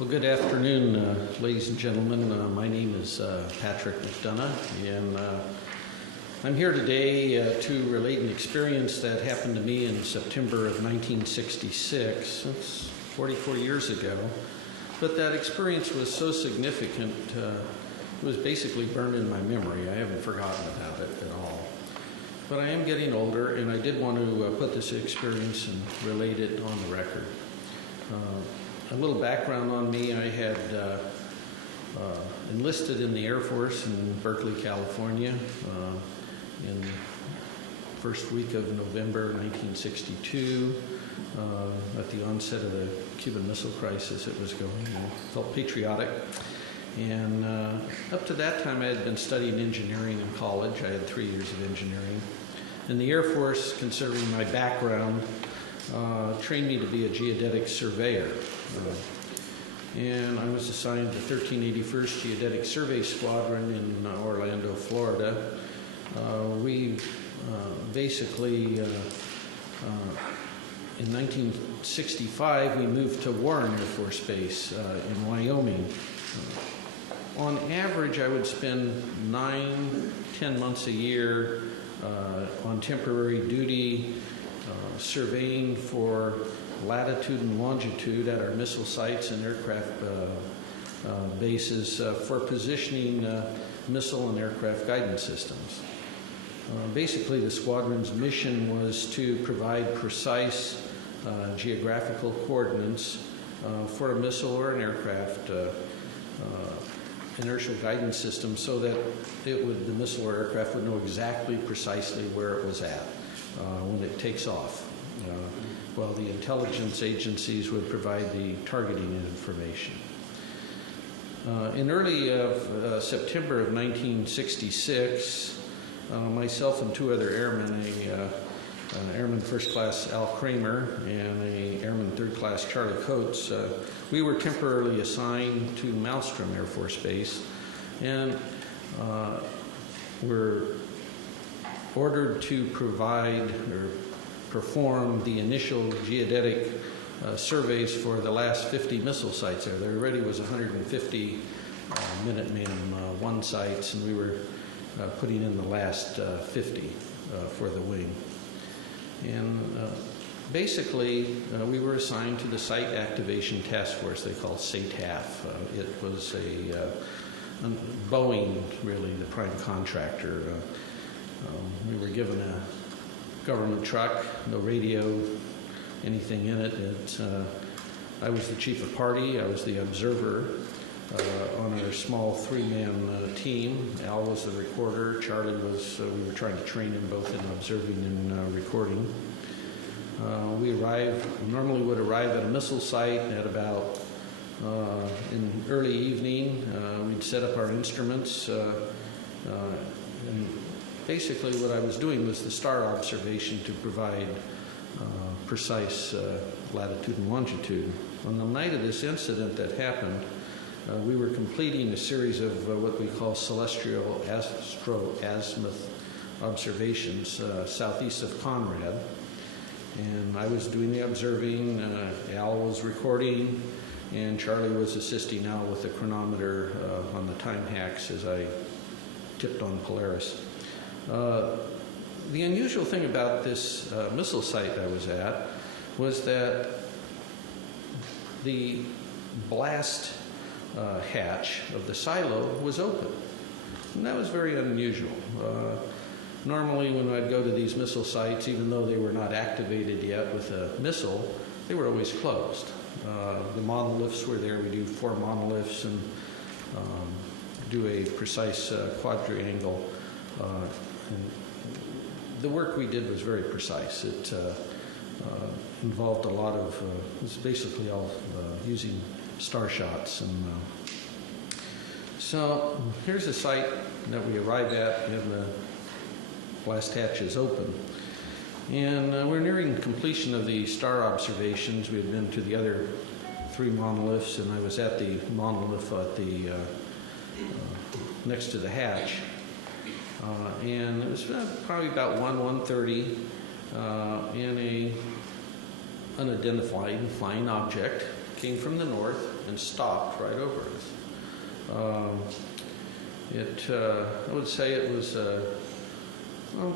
Well, good afternoon, ladies and gentlemen. My name is Patrick McDonough, and I'm here today to relate an experience that happened to me in September of 1966. That's 44 years ago. But that experience was so significant, it was basically burned in my memory. I haven't forgotten about it at all. But I am getting older, and I did want to put this experience and relate it on the record. A little background on me: I had enlisted in the Air Force in Berkeley, California in the first week of November 1962. At the onset of the Cuban Missile Crisis, it was going. I felt patriotic. And up to that time, I had been studying engineering in college. I had 3 years of engineering. And the Air Force, considering my background, trained me to be a geodetic surveyor. And I was assigned to 1381st Geodetic Survey Squadron in Orlando, Florida. We basically, in 1965, we moved to Warren Air Force Base in Wyoming. On average, I would spend 9-10 months a year on temporary duty, surveying for latitude and longitude at our missile sites and aircraft bases for positioning missile and aircraft guidance systems. Basically, the squadron's mission was to provide precise geographical coordinates for a missile or an aircraft inertial guidance system, so that the missile or aircraft would know exactly precisely where it was at when it takes off, while the intelligence agencies would provide the targeting information. In early September of 1966, myself and two other airmen, Airman First Class Al Kramer and a Airman Third Class Charlie Coates, we were temporarily assigned to Malmstrom Air Force Base, and were ordered to provide or perform the initial geodetic surveys for the last 50 missile sites there. There already was 150 Minuteman I sites, and we were putting in the last 50 for the wing. And basically, we were assigned to the Site Activation Task Force, they call SATAF. It was a Boeing, really, the prime contractor. We were given a government truck, no radio, anything in it. I was the chief of party. I was the observer on our small three-man team. Al was the recorder. Charlie was, we were trying to train him both in observing and recording. We normally would arrive at a missile site at about, in early evening. We'd set up our instruments. And basically what I was doing was the star observation to provide precise latitude and longitude. On the night of this incident that happened, we were completing a series of what we call celestial astro-azimuth observations southeast of Conrad. And I was doing the observing, Al was recording, and Charlie was assisting Al with the chronometer on the time hacks as I tipped on Polaris. The unusual thing about this missile site I was at was that the blast hatch of the silo was open. And that was very unusual. Normally when I'd go to these missile sites, even though they were not activated yet with a missile, they were always closed. The monoliths were there. We do 4 monoliths and do a precise quadrangle. And the work we did was very precise. It involved a lot of, it was basically all using star shots. And so here's a site that we arrived at, and the blast hatch is open. And we're nearing completion of the star observations. We had been to the other 3 monoliths, and I was at the monolith at the next to the hatch. And it was probably about 1:30, and a unidentified flying object came from the north and stopped right over us. I would say it was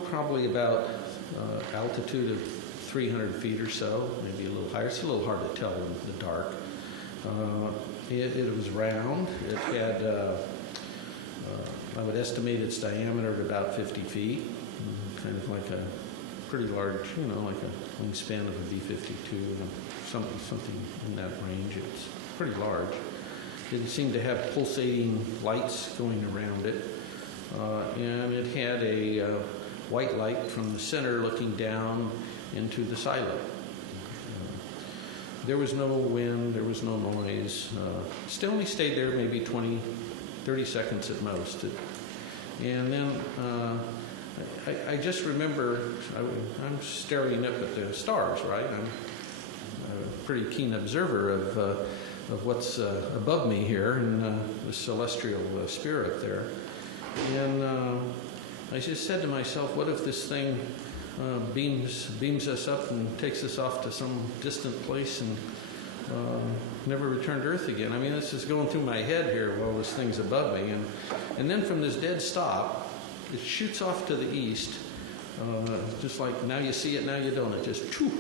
probably about altitude of 300 feet or so, maybe a little higher. It's a little hard to tell in the dark. It was round. It had, I would estimate its diameter at about 50 feet, kind of like a pretty large, like a wingspan of a B-52, something in that range. It's pretty large. It seemed to have pulsating lights going around it, and it had a white light from the center looking down into the silo. There was no wind, there was no noise. Still only stayed there maybe 20, 30 seconds at most. And then I just remember, I'm staring up at the stars, right? I'm a pretty keen observer of what's above me here in the celestial spirit there. And I just said to myself, what if this thing beams us up and takes us off to some distant place and never return to Earth again? I mean, this is going through my head here while this thing's above me. And then from this dead stop, it shoots off to the east, just like now you see it, now you don't. It just, choo.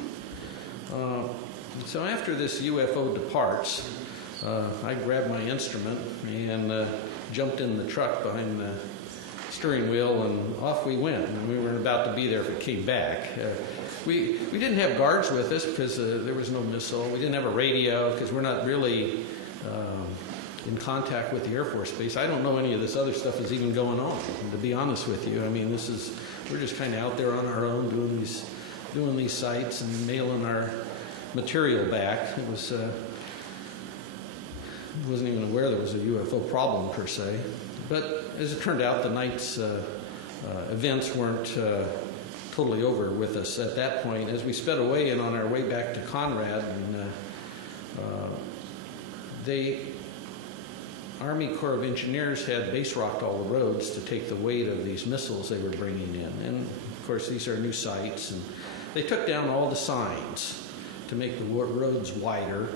So after this UFO departs, I grabbed my instrument and jumped in the truck behind the steering wheel, and off we went. And we weren't about to be there if it came back. We didn't have guards with us because there was no missile. We didn't have a radio because we're not really in contact with the Air Force Base. I don't know any of this other stuff is even going on, to be honest with you. I mean, we're just kind of out there on our own doing these sites and mailing our material back. I wasn't even aware there was a UFO problem per se. But as it turned out, the night's events weren't totally over with us at that point. As we sped away and on our way back to Conrad, and Army Corps of Engineers had base rocked all the roads to take the weight of these missiles they were bringing in. And of course, these are new sites, and they took down all the signs to make the roads wider.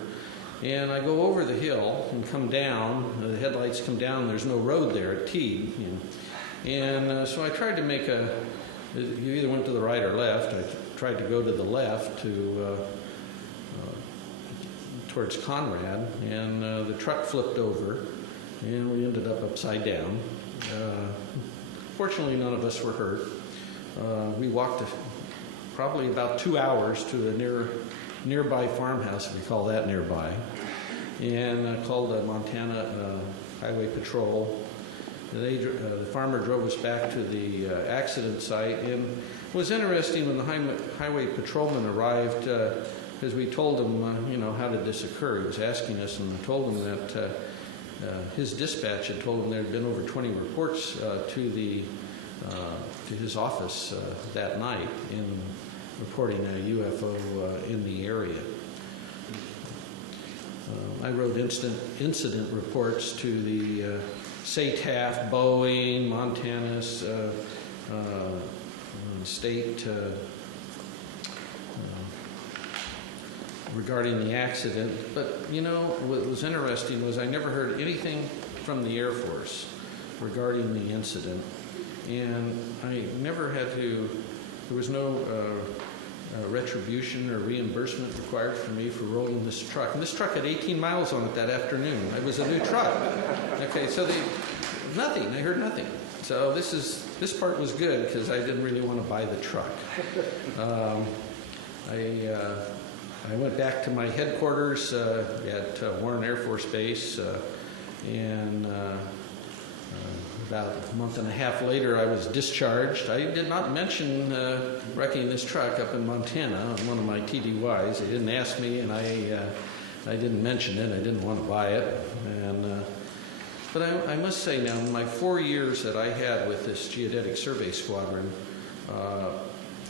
And I go over the hill and come down, the headlights come down, and there's no road there at Teague. And so I tried to make you either went to the right or left. I tried to go to the left towards Conrad, and the truck flipped over, and we ended up upside down. Fortunately, none of us were hurt. We walked probably about 2 hours to a nearby farmhouse, if we call that nearby, and called the Montana Highway Patrol. The farmer drove us back to the accident site, and it was interesting when the highway patrolman arrived, because we told him, how did this occur? He was asking us, and we told him that his dispatch had told him there had been over 20 reports to his office that night in reporting a UFO in the area. I wrote incident reports to the SATAF, Boeing, Montana's state regarding the accident. But what was interesting was I never heard anything from the Air Force regarding the incident, and I never had to. There was no retribution or reimbursement required for me for rolling this truck. And this truck had 18 miles on it that afternoon. It was a new truck. Okay, so nothing. I heard nothing. So this part was good because I didn't really want to buy the truck. I went back to my headquarters at Warren Air Force Base, and about a month and a half later, I was discharged. I did not mention wrecking this truck up in Montana on one of my TDYs. They didn't ask me, and I didn't mention it. I didn't want to buy it. But I must say now, in my 4 years that I had with this Geodetic Survey Squadron,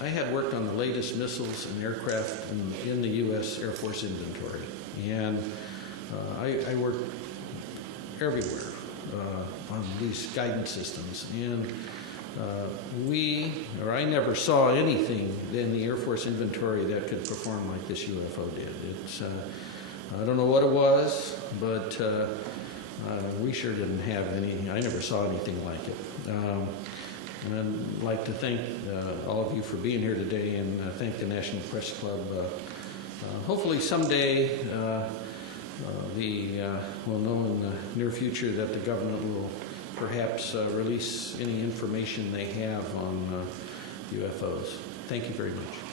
I had worked on the latest missiles and aircraft in the U.S. Air Force inventory. And I worked everywhere on these guidance systems. And I never saw anything in the Air Force inventory that could perform like this UFO did. I don't know what it was, but we sure didn't have any. I never saw anything like it. And I'd like to thank all of you for being here today, and thank the National Press Club. Hopefully someday we'll know in the near future that the government will perhaps release any information they have on UFOs. Thank you very much.